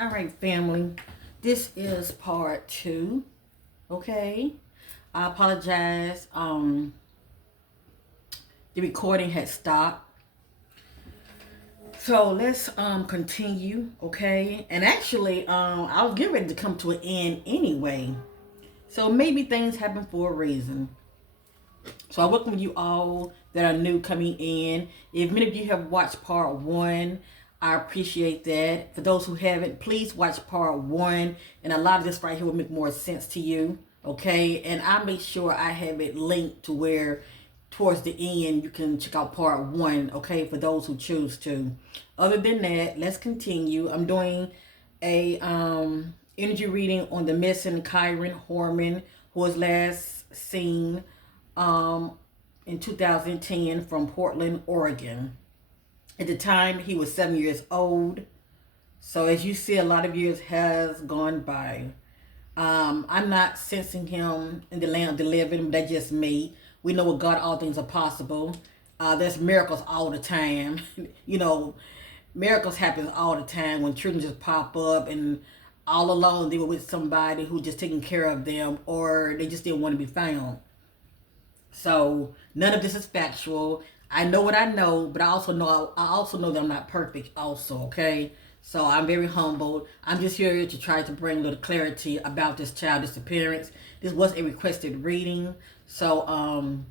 All right, family. This is part two. Okay. I apologize. The recording had stopped. So let's continue, okay? And actually, I was getting ready to come to an end anyway. So maybe things happen for a reason. So I welcome you all that are new coming in. If many of you have watched part one, I appreciate that. For those who haven't, please watch part one, and a lot of this right here will make more sense to you. Okay, and I make sure I have it linked to where towards the end you can check out part one. Okay, for those who choose to. Other than that, let's continue. I'm doing a energy reading on the missing Kyron Horman, who was last seen um, in 2010 from Portland, Oregon. At the time, he was 7 years old. So as you see, a lot of years has gone by. I'm not sensing him in the land of the living, but that's just me. We know with God all things are possible. There's miracles all the time. you know, miracles happen all the time when children just pop up and all alone they were with somebody who just taking care of them or they just didn't want to be found. So none of this is factual. I know what I know, but I also know that I'm not perfect also, okay? So I'm very humbled. I'm just here to try to bring a little clarity about this child disappearance. This was a requested reading. So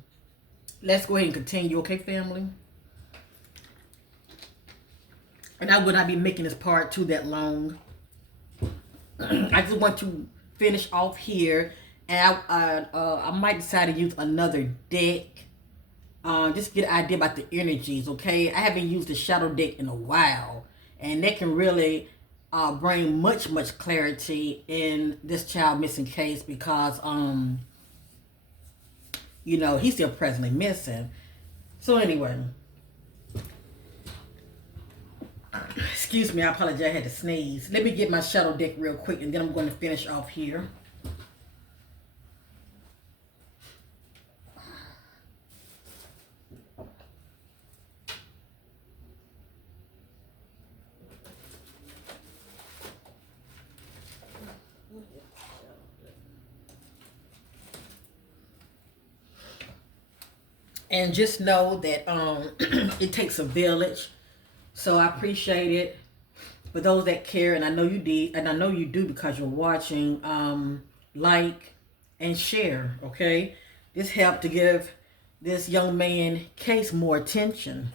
let's go ahead and continue, okay, family? And I would not be making this part too that long. I just want to finish off here, and I might decide to use another deck. Just to get an idea about the energies. Okay, I haven't used the shadow deck in a while, and that can really bring much clarity in this child missing case because he's still presently missing. So anyway, excuse me, I apologize. I had to sneeze. Let me get my shadow deck real quick, and then I'm going to finish off here. And just know that it takes a village. So I appreciate it. For those that care, and I know you did, and I know you do because you're watching, like and share, okay? This helped to give this young man case more attention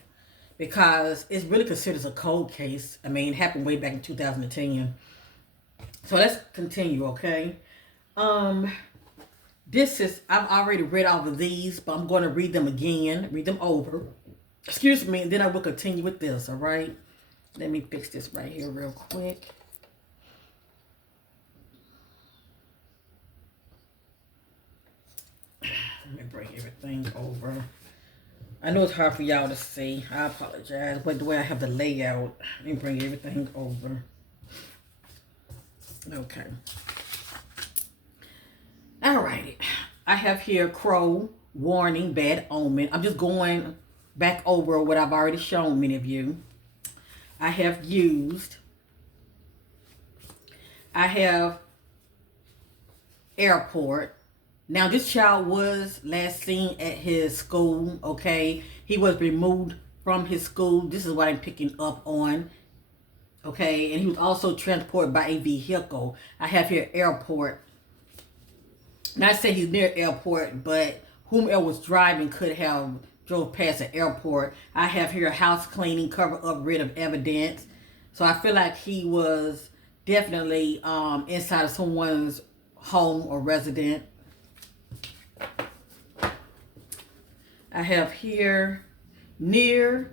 because it's really considered a cold case. I mean, it happened way back in 2010. So let's continue, okay? Um, I've already read all of these, but I'm going to read them again, read them over. Excuse me, and then I will continue with this, all right? Let me fix this right here real quick. Let me bring everything over. I know it's hard for y'all to see. I apologize, but the way I have the layout, let me bring everything over. Okay. All right. I have here crow, warning, bad omen. I'm just going back over what I've already shown many of you. I have airport. Now this child was last seen at his school, okay? He was removed from his school. This is what I'm picking up on. Okay, and he was also transported by a vehicle. I have here airport. Not say he's near airport, but whomever was driving could have drove past the airport. I have here house cleaning, cover up, rid of evidence. So I feel like he was definitely inside of someone's home or resident. I have here near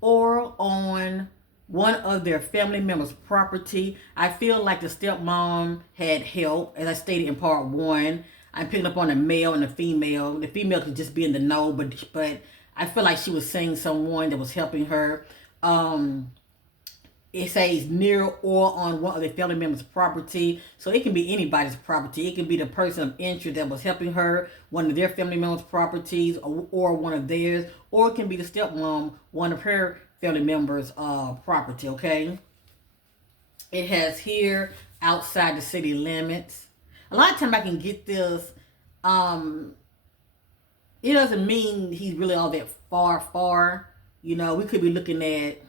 or on one of their family members' property. I feel like the stepmom had help, as I stated in part one. I'm picking up on a male and a female. The female could just be in the know, but I feel like she was seeing someone that was helping her. It says near or on one of the family members' property. So it can be anybody's property. It can be the person of interest that was helping her, one of their family members' properties, or one of theirs. Or it can be the stepmom, one of her family members' property, okay? It has here outside the city limits. A lot of time I can get this. Um, it doesn't mean he's really all that far. You know, we could be looking at,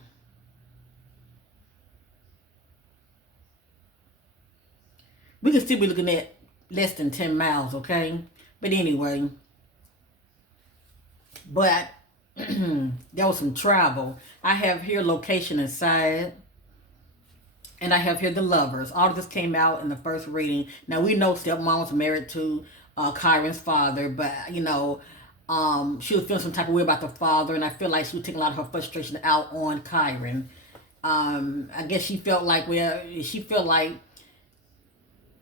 we could still be looking at less than 10 miles, okay? But anyway, but there was some travel. I have here location inside, and I have here the lovers. All of this came out in the first reading. Now we know Stepmom was married to Kyron's father, but you know, she was feeling some type of way about the father, and I feel like she was taking a lot of her frustration out on Kyron. I guess she felt like, well, she felt like,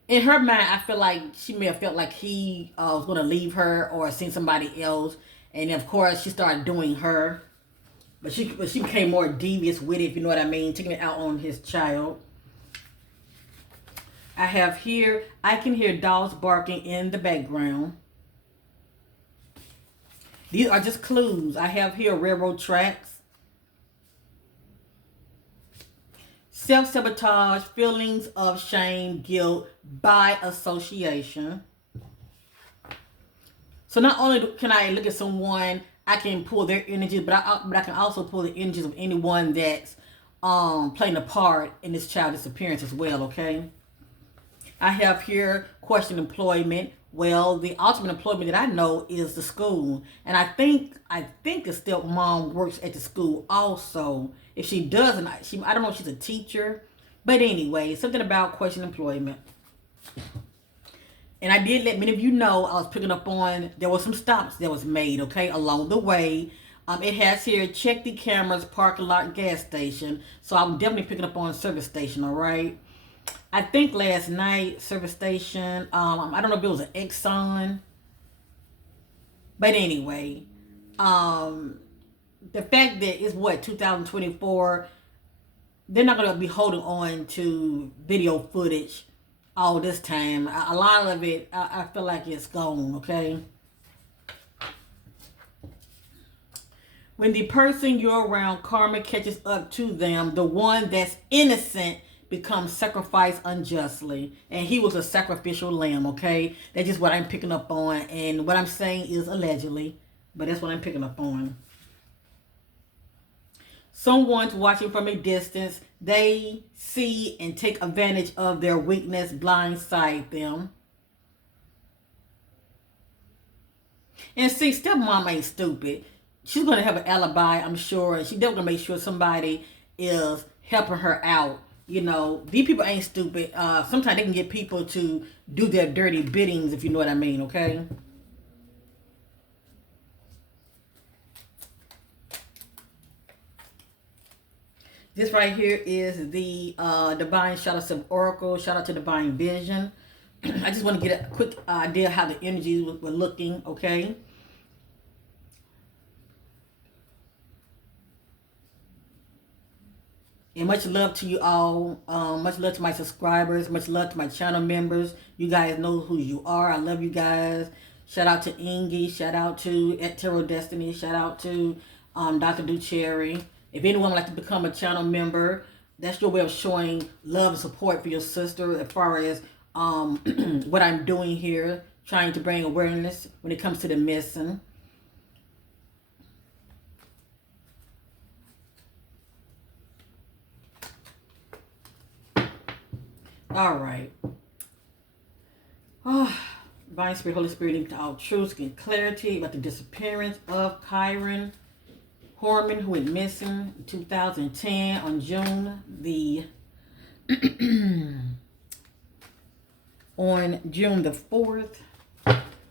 in her mind, I feel like she may have felt like he was going to leave her or seen somebody else, and of course she started doing her, but she became more devious with it, if you know what I mean, taking it out on his child. I have here, I can hear dogs barking in the background. These are just clues. I have here railroad tracks. Self-sabotage, feelings of shame, guilt by association. So not only can I look at someone, I can pull their energies, but I can also pull the energies of anyone that's playing a part in this child disappearance as well, okay? I have here question employment. Well, the ultimate employment that I know is the school. And I think the stepmom works at the school also. If she doesn't, I don't know if she's a teacher. But anyway, something about question employment. And I did let many of you know I was picking up on, there were some stops that was made, okay, along the way. It has here, check the cameras, parking lot, gas station. So I'm definitely picking up on service station, all right? I think last night, service station, I don't know if it was an Exxon. But anyway, the fact that it's what, 2024, they're not going to be holding on to video footage all this time. A lot of it, I feel like it's gone, okay? When the person you're around, karma catches up to them, the one that's innocent becomes sacrificed unjustly. And he was a sacrificial lamb, okay? That's just what I'm picking up on. And what I'm saying is allegedly, but that's what I'm picking up on. Someone's watching from a distance. They see and take advantage of their weakness, blindside them. And see, stepmom ain't stupid. She's going to have an alibi, I'm sure. And she's definitely going to make sure somebody is helping her out. You know, these people ain't stupid. Sometimes they can get people to do their dirty biddings, if you know what I mean, okay? This right here is the Divine Shout Out to Oracle. Shout out to Divine Vision. I just want to get a quick idea how the energies were looking, okay? And much love to you all. Much love to my subscribers. Much love to my channel members. You guys know who you are. I love you guys. Shout out to Ingy. Shout out to at Tarot Destiny. Shout out to Dr. Ducherry. If anyone would like to become a channel member, that's your way of showing love and support for your sister as far as what I'm doing here, trying to bring awareness when it comes to the missing. All right. Oh, Divine Spirit, Holy Spirit, lead to all truth and clarity about the disappearance of Kyron Horman, who went missing in 2010 on June the on June the 4th.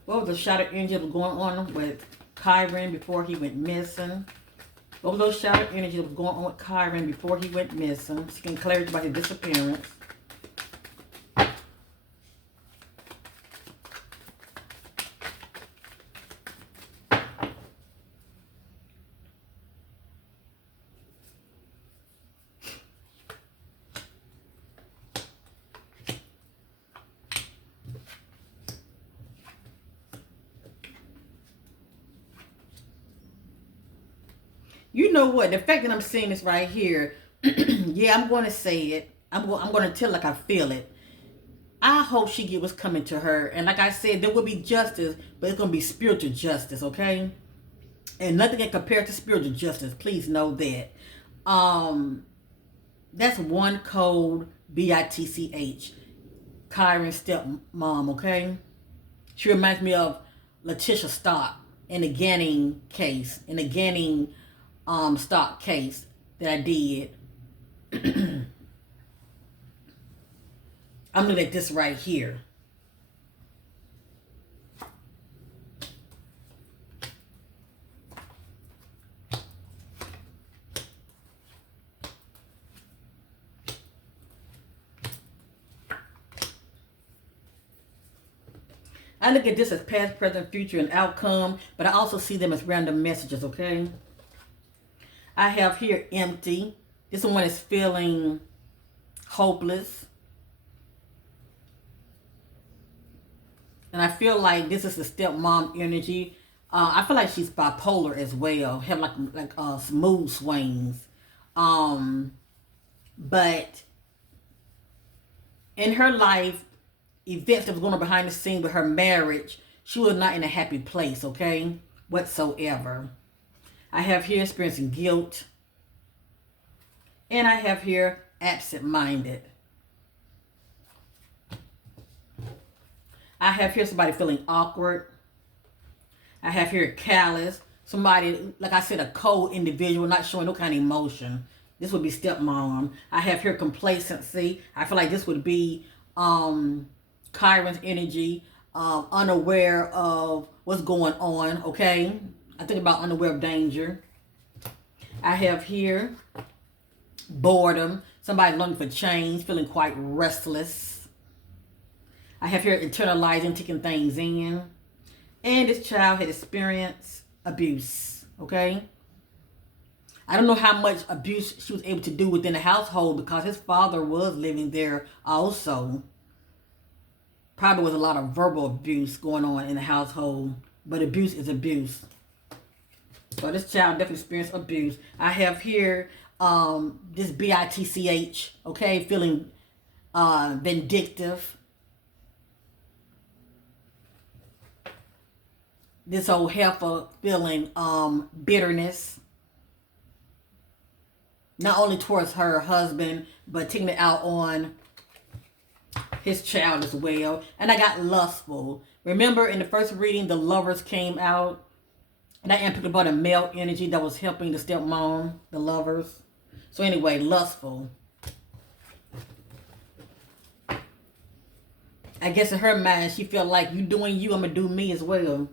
What was the shadow energy that was going on with Kyron before he went missing? What was those shadow energy that was going on with Kyron before he went missing? Seeking clarity about his disappearance. You know what? The fact that I'm seeing this right here, yeah, I'm going to say it. I'm going to tell like I feel it. I hope she get what's coming to her. And like I said, there will be justice, but it's going to be spiritual justice, okay? And nothing can compare to spiritual justice. Please know that. That's one code, BITCH. Kyron's stepmom, okay? She reminds me of Letitia Stock in the Ganning case, in the Ganning Stock case that I did. I'm looking at this right here. I look at this as past, present, future, and outcome, but I also see them as random messages, okay? I have here empty. This one is feeling hopeless. And I feel like this is the stepmom energy. I feel like she's bipolar as well. Have like some mood swings. But in her life, events that was going on behind the scene with her marriage, she was not in a happy place, okay? Whatsoever. I have here experiencing guilt. And I have here absent-minded. I have here somebody feeling awkward. I have here callous. Somebody, like I said, a cold individual, not showing no kind of emotion. This would be stepmom. I have here complacency. I feel like this would be Kyron's energy, unaware of what's going on, okay? I think about unaware of danger. I have here boredom. Somebody longing for change, feeling quite restless. I have here internalizing, taking things in. And this child had experienced abuse, okay? I don't know how much abuse she was able to do within the household because his father was living there also. Probably was a lot of verbal abuse going on in the household, but abuse is abuse. So this child definitely experienced abuse. I have here this BITCH, okay, feeling vindictive. This old heifer feeling bitterness. Not only towards her husband, but taking it out on his child as well. And I got lustful. Remember in the first reading, the lovers came out. And I am picking about a male energy that was helping the stepmom, the lovers. So anyway, lustful. I guess in her mind, she felt like you doing you, I'm going to do me as well.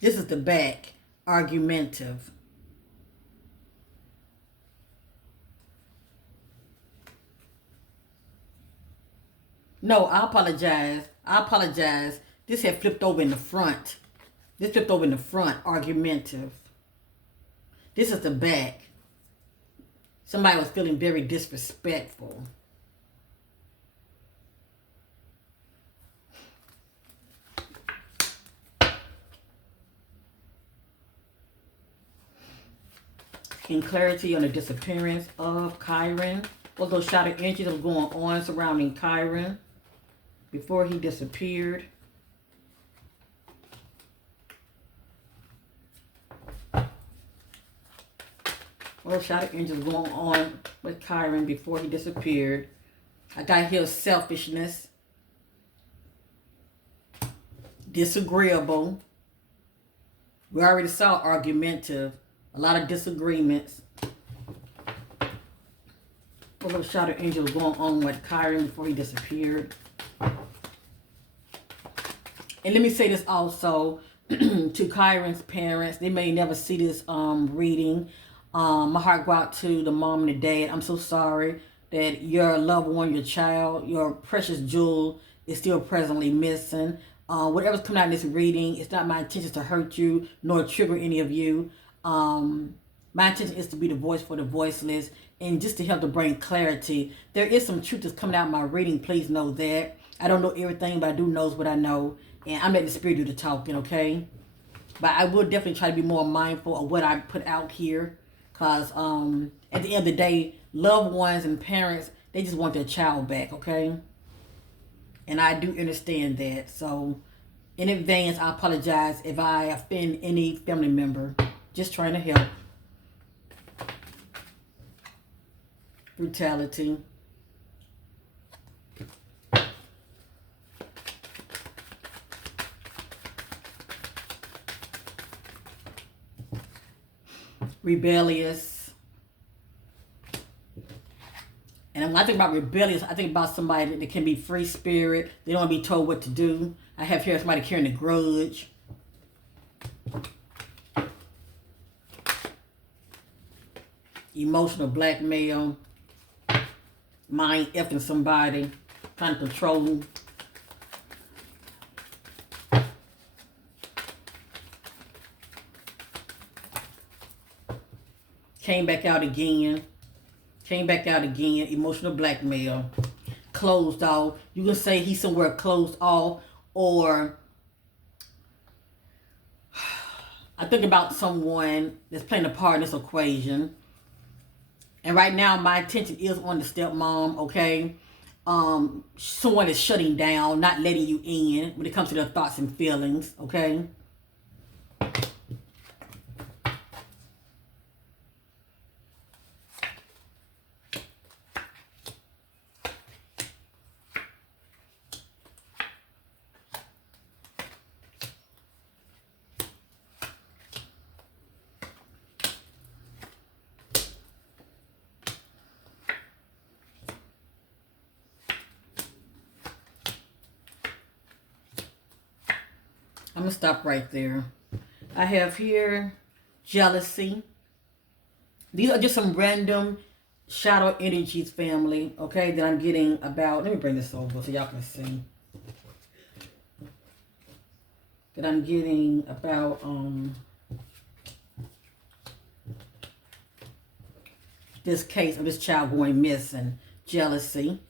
This is the back, argumentative. No, I apologize. This had flipped over in the front. This flipped over in the front, argumentative. This is the back. Somebody was feeling very disrespectful. In clarity on the disappearance of Kyron. What those shot of energy that was going on surrounding Kyron before he disappeared. What shot of energy was going on with Kyron before he disappeared. I got here selfishness. Disagreeable. We already saw argumentative. A lot of disagreements. A little shot of angel going on with Kyron before he disappeared. And let me say this also to Kyron's parents. They may never see this reading. My heart go out to the mom and the dad. I'm so sorry that your loved one, your child, your precious jewel is still presently missing. Whatever's coming out in this reading, it's not my intention to hurt you nor trigger any of you. My intention is to be the voice for the voiceless and just to help to bring clarity. There is some truth that's coming out in my reading. Please know that. I don't know everything, but I do know what I know. And I'm letting the spirit do the talking, okay? But I will definitely try to be more mindful of what I put out here. Because at the end of the day, loved ones and parents, they just want their child back, okay? And I do understand that. So in advance, I apologize if I offend any family member. Just trying to help. Brutality. Rebellious. And when I think about rebellious, I think about somebody that can be free spirit. They don't want to be told what to do. I have here somebody carrying a grudge. Emotional blackmail. Mind effing somebody. Trying to control them. Came back out again. Came back out again. Emotional blackmail. Closed off. You can say he's somewhere closed off. Or I think about someone that's playing a part in this equation. And right now my attention is on the stepmom, okay? Someone is shutting down, not letting you in when it comes to their thoughts and feelings, okay? I'm going to stop right there. I have here jealousy. These are just some random shadow energies, family, okay, that I'm getting about. Let me bring this over so y'all can see. That I'm getting about this case of this child going missing. Jealousy.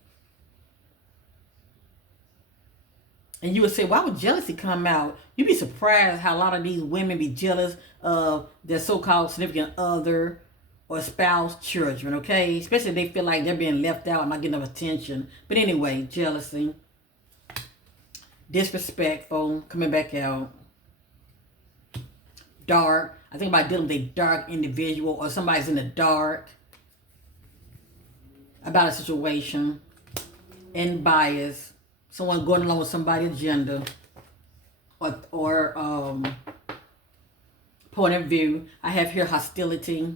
And you would say, why would jealousy come out? You'd be surprised how a lot of these women be jealous of their so-called significant other or spouse, children, okay? Especially if they feel like they're being left out and not getting enough attention. But anyway, jealousy. Disrespectful, coming back out. Dark. I think about dealing with a dark individual or somebody's in the dark about a situation. And bias. Someone going along with somebody's agenda or point of view. I have here hostility.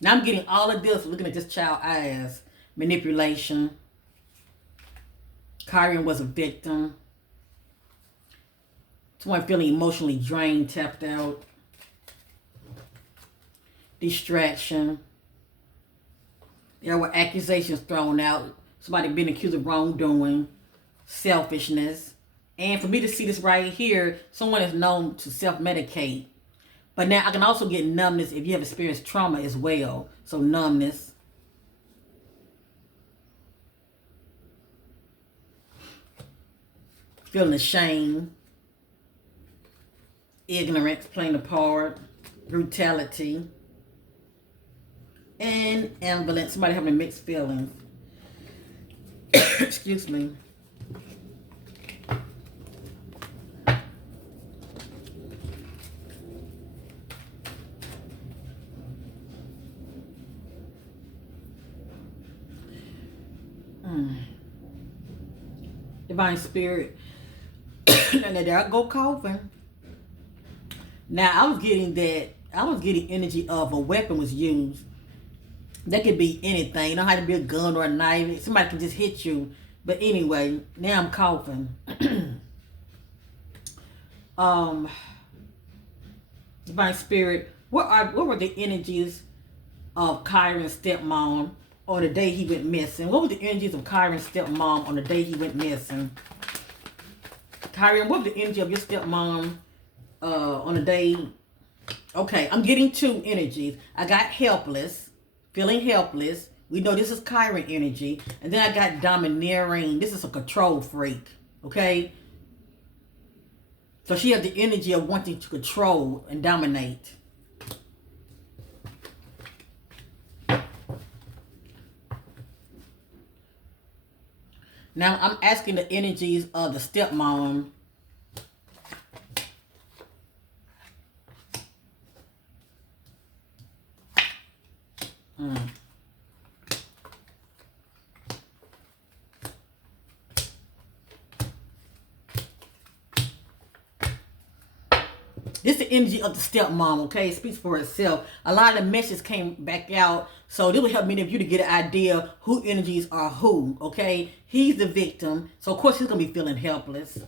Now I'm getting all of this looking at this child's eyes. Manipulation. Kyron was a victim. Someone feeling emotionally drained, tapped out. Distraction. There were accusations thrown out. Somebody being accused of wrongdoing, selfishness. And for me to see this right here, someone is known to self-medicate. But now I can also get numbness if you have experienced trauma as well. So numbness. Feeling ashamed. Ignorance playing a part. Brutality. And ambivalence. Somebody having mixed feelings. Excuse me. Divine Spirit. Now there I go coughing. Now I was getting energy of a weapon was used. That could be anything. You don't have to be a gun or a knife. Somebody can just hit you. But anyway, now I'm coughing. Divine Spirit, what were the energies of Kyron's stepmom on the day he went missing? What were the energies of Kyron's stepmom on the day he went missing? Kyron, what was the energy of your stepmom on the day? Okay, I'm getting two energies. I got helpless. Feeling helpless. We know this is Kyron energy. And then I got domineering. This is a control freak. Okay? So she has the energy of wanting to control and dominate. Now I'm asking the energies of the stepmom. This is the energy of the stepmom, okay? It speaks for itself. A lot of the messages came back out, so this will help many of you to get an idea who energies are who, okay? He's the victim, so of course he's going to be feeling helpless.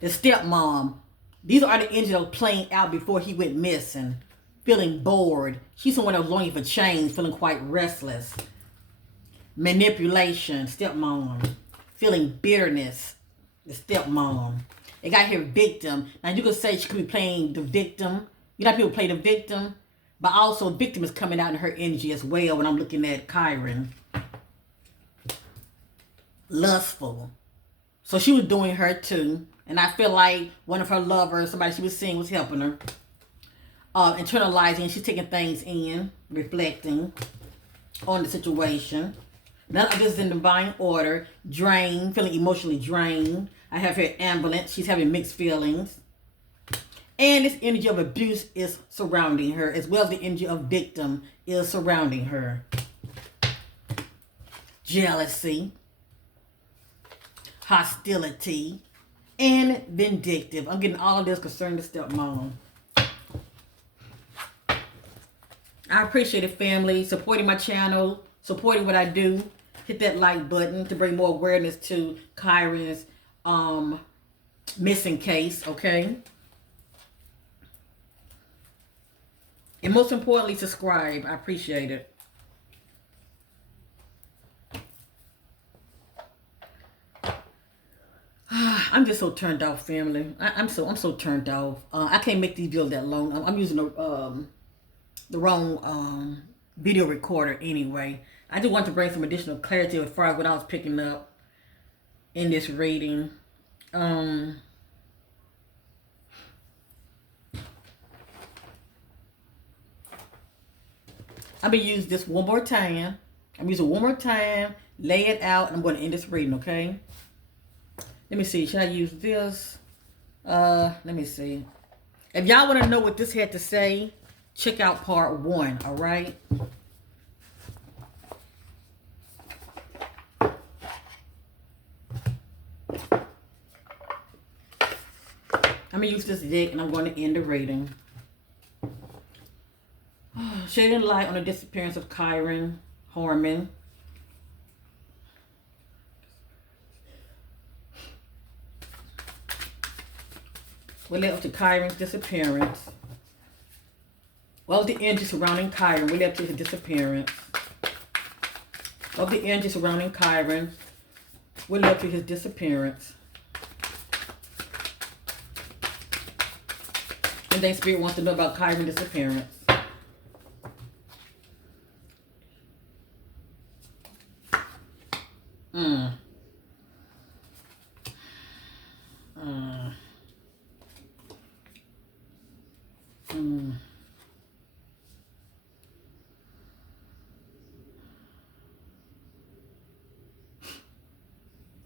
The stepmom, these are the energies that were playing out before he went missing. Feeling bored. She's someone that was longing for change, feeling quite restless. Manipulation, stepmom. Feeling bitterness, the stepmom. They got here victim. Now you could say she could be playing the victim. You know how people play the victim? But also victim is coming out in her energy as well when I'm looking at Kyron. Lustful. So she was doing her too. And I feel like one of her lovers, somebody she was seeing, was helping her. Internalizing, she's taking things in, reflecting on the situation. None of this is in divine order. Drained, feeling emotionally drained. I have here ambulance. She's having mixed feelings. And this energy of abuse is surrounding her, as well as the energy of victim is surrounding her. Jealousy. Hostility. And vindictive. I'm getting all of this concerning the stepmom. I appreciate it, family. Supporting my channel. Supporting what I do. Hit that like button to bring more awareness to Kyron's missing case, okay? And most importantly, subscribe. I appreciate it. I'm just so turned off, family. I'm so turned off. I can't make these videos that long. I'm using the wrong video recorder anyway. I just want to bring some additional clarity as far as what I was picking up in this reading. I'm going to use this one more time. I'm using it one more time, lay it out, and I'm going to end this reading, okay? Let me see. Should I use this? Let me see. If y'all want to know what this had to say, check out part 1, all right? I'm going to use this deck and I'm going to end the reading. Shedding light on the disappearance of Kyron Horman. What led up to Kyron's disappearance? What was the energy surrounding Kyron? What led up to his disappearance? What was the energy surrounding Kyron? What led up to his disappearance? Anything Spirit wants to know about Kyron's disappearance?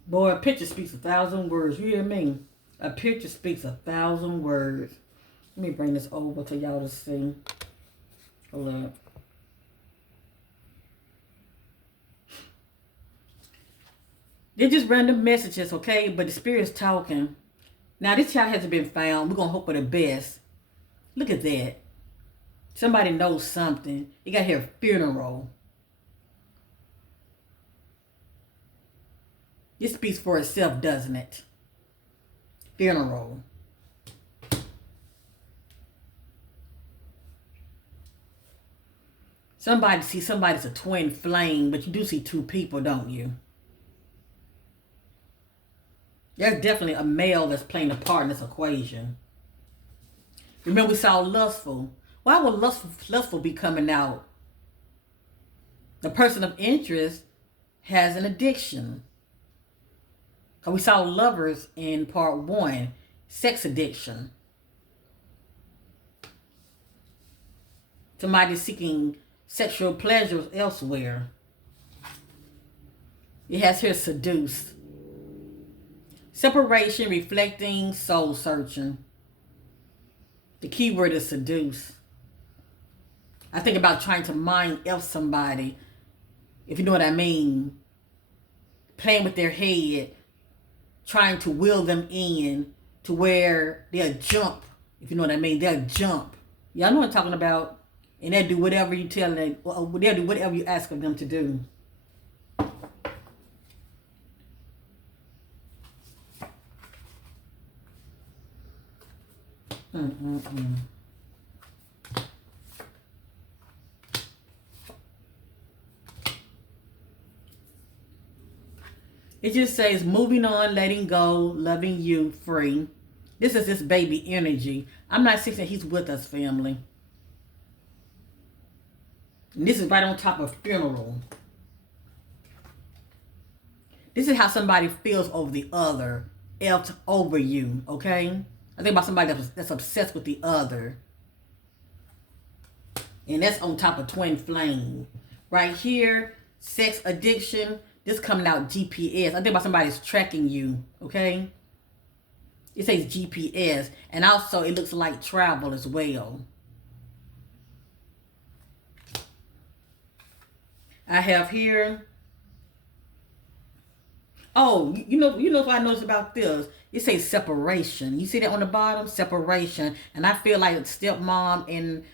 Boy, a picture speaks 1,000 words. You hear me? A picture speaks 1,000 words. Let me bring this over to y'all to see. Hold up. They're just random messages, okay? But the Spirit's talking. Now, this child hasn't been found. We're going to hope for the best. Look at that. Somebody knows something. You got here a funeral. This speaks for itself, doesn't it? Funeral. Somebody sees somebody's a twin flame, but you do see two people, don't you? There's definitely a male that's playing a part in this equation. Remember we saw lustful. Why would lustful be coming out? The person of interest has an addiction. Because we saw lovers in part 1. Sex addiction. Somebody seeking sexual pleasures elsewhere. It has here seduced. Separation, reflecting, soul searching. The key word is seduce. I think about trying to mind F somebody, if you know what I mean. Playing with their head, trying to will them in to where they'll jump, if you know what I mean. They'll jump. Y'all know what I'm talking about. And they'll do whatever you tell them, or they'll do whatever you ask of them to do. It just says moving on, letting go, loving you, free. This is this baby energy. I'm not saying he's with us, family. And this is right on top of funeral. This is how somebody feels over the other, else over you, okay? I think about somebody that's obsessed with the other. And that's on top of twin flame. Right here, sex addiction. This coming out GPS. I think about somebody's tracking you, okay? It says GPS. And also it looks like travel as well. I have here. Oh, you know what I noticed about this? It says separation. You see that on the bottom? Separation. And I feel like stepmom and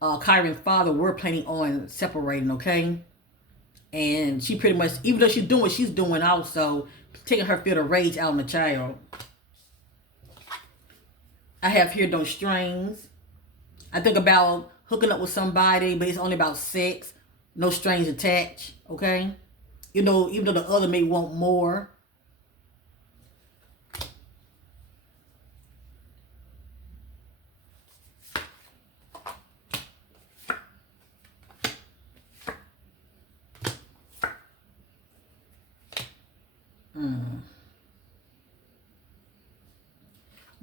Kyron's father were planning on separating, okay? And she pretty much, even though she's doing what she's doing, also taking her fit of rage out on the child. I have here those strings. I think about hooking up with somebody, but it's only about sex. No strings attached, okay? You know, even though the other may want more.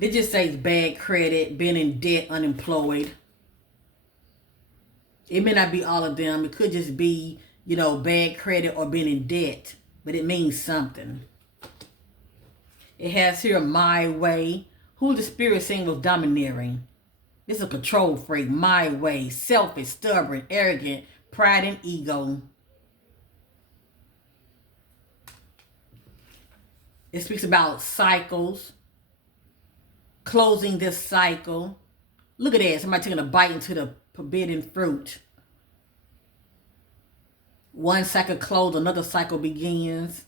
It just says bad credit, being in debt, unemployed. It may not be all of them. It could just be, you know, bad credit or being in debt. But it means something. It has here my way. Who the spirit saying was domineering? This is a control freak. My way. Selfish, stubborn, arrogant, pride and ego. It speaks about cycles. Closing this cycle. Look at that. Somebody taking a bite into the forbidden fruit. One cycle closed, another cycle begins.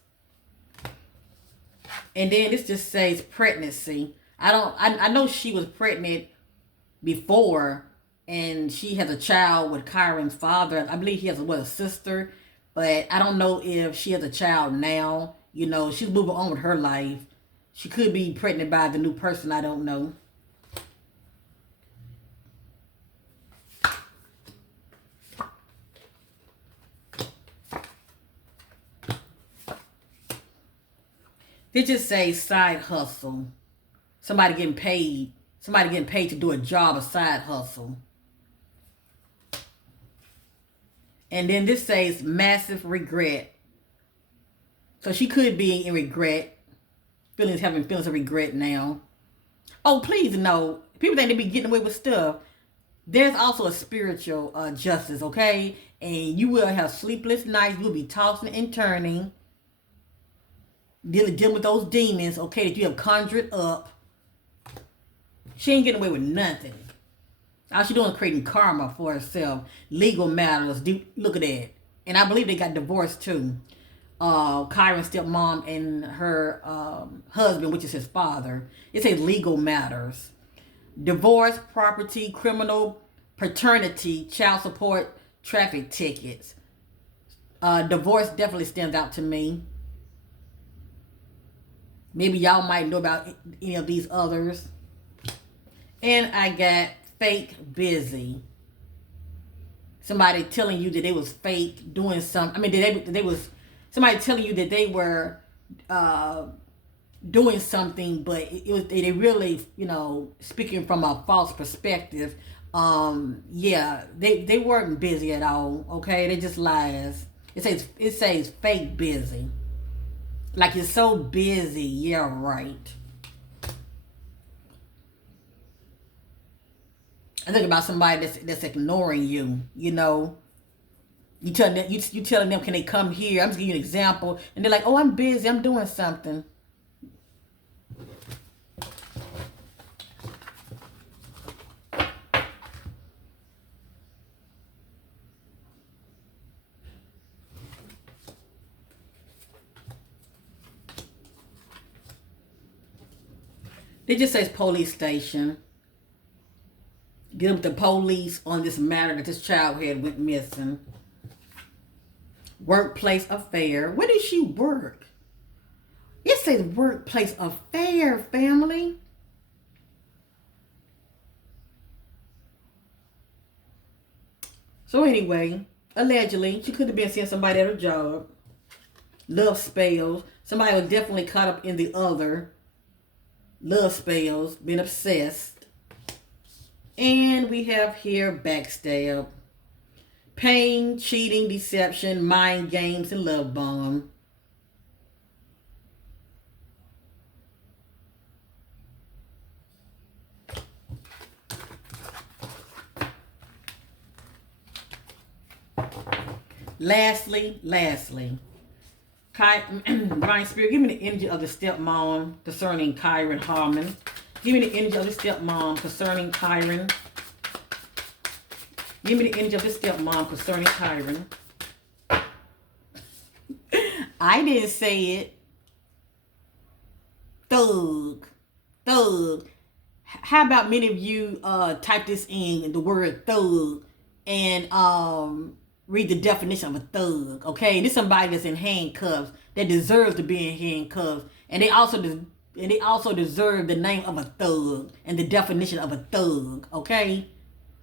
And then this just says pregnancy. I know she was pregnant before, and she has a child with Kyron's father. I believe he has a sister, but I don't know if she has a child now. You know, she's moving on with her life. She could be pregnant by the new person. I don't know. They just say side hustle. Somebody getting paid. Somebody getting paid to do a job, a side hustle. And then this says massive regret. So she could be in regret. Having feelings of regret now. Oh, please know, people think they be getting away with stuff. There's also a spiritual justice, okay? And you will have sleepless nights. You'll be tossing and turning. Dealing with those demons, okay, that you have conjured up. She ain't getting away with nothing. All she doing is creating karma for herself. Legal matters. Look at that. And I believe they got divorced too. Kyron's stepmom and her husband, which is his father. It says legal matters. Divorce, property, criminal, paternity, child support, traffic tickets. Divorce definitely stands out to me. Maybe y'all might know about any of these others. And I got fake busy. Somebody telling you that they was fake doing something. I mean, they was somebody telling you that they were doing something, but they really, you know, speaking from a false perspective. Yeah, they weren't busy at all. Okay, they just lies. It says fake busy. Like you're so busy. Yeah, right. I think about somebody that's ignoring you. You know, you telling them you telling them, can they come here? I'm just giving you an example, and they're like, oh, I'm busy. I'm doing something. It just says police station. Get with the police on this matter that this child had went missing. Workplace affair. Where did she work? It says workplace affair, family. So anyway, allegedly, she could have been seeing somebody at her job. Love spells. Somebody was definitely caught up in the other. Love spells. Been obsessed. And we have here backstab. Pain, cheating, deception, mind games, and love bomb. Lastly, Divine Spirit, give me the energy of the stepmom concerning Kyron Horman. Give me the energy of the stepmom concerning Kyron. Give me the energy of the stepmom concerning Kyron. I didn't say it. Thug. How about many of you type this in, the word thug, and read the definition of a thug, okay? This is somebody that's in handcuffs that deserves to be in handcuffs, and they also deserve the name of a thug and the definition of a thug, okay?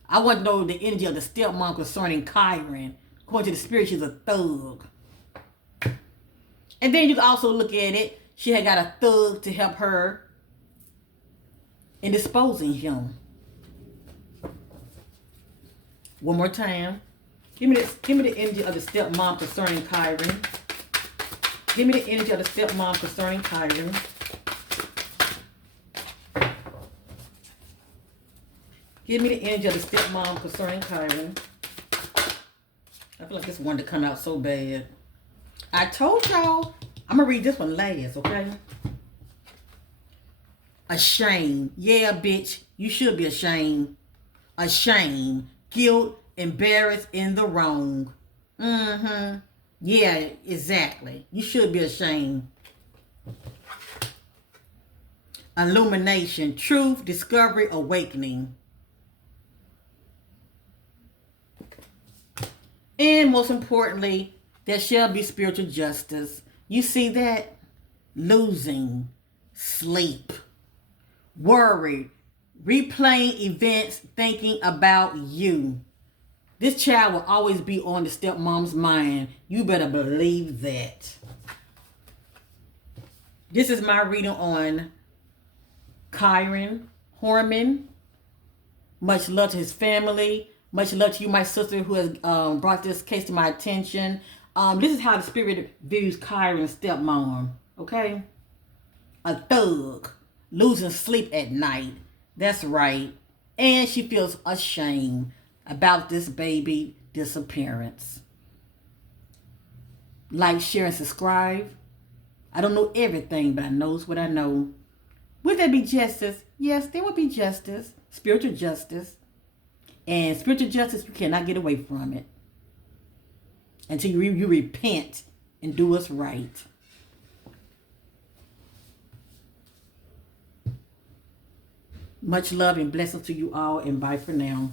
I want to know the energy of the stepmom concerning Kyron. According to the spirit, she's a thug. And then you can also look at it. She had got a thug to help her in disposing him. One more time. Give me the energy of the stepmom concerning Kyron. Give me the energy of the stepmom concerning Kyron. Give me the energy of the stepmom concerning Kyron. I feel like this one to come out so bad. I told y'all, I'm going to read this one last, okay? Ashamed. Yeah, bitch. You should be ashamed. Ashamed. Guilt. Embarrassed. In the wrong. Mm-hmm. Yeah, exactly. You should be ashamed. Illumination. Truth. Discovery. Awakening. And most importantly, there shall be spiritual justice. You see that? Losing. Sleep. Worried. Replaying events, thinking about you. This child will always be on the stepmom's mind. You better believe that. This is my reading on Kyron Horman. Much love to his family. Much love to you, my sister, who has brought this case to my attention. This is how the spirit views Kyron's stepmom. Okay? A thug. Losing sleep at night. That's right. And she feels ashamed about this baby disappearance. Like, share, and subscribe. I don't know everything, but I know what I know. Would there be justice? Yes, there would be justice. Spiritual justice. And spiritual justice, you cannot get away from it until you repent and do what's right. Much love and blessings to you all, and bye for now.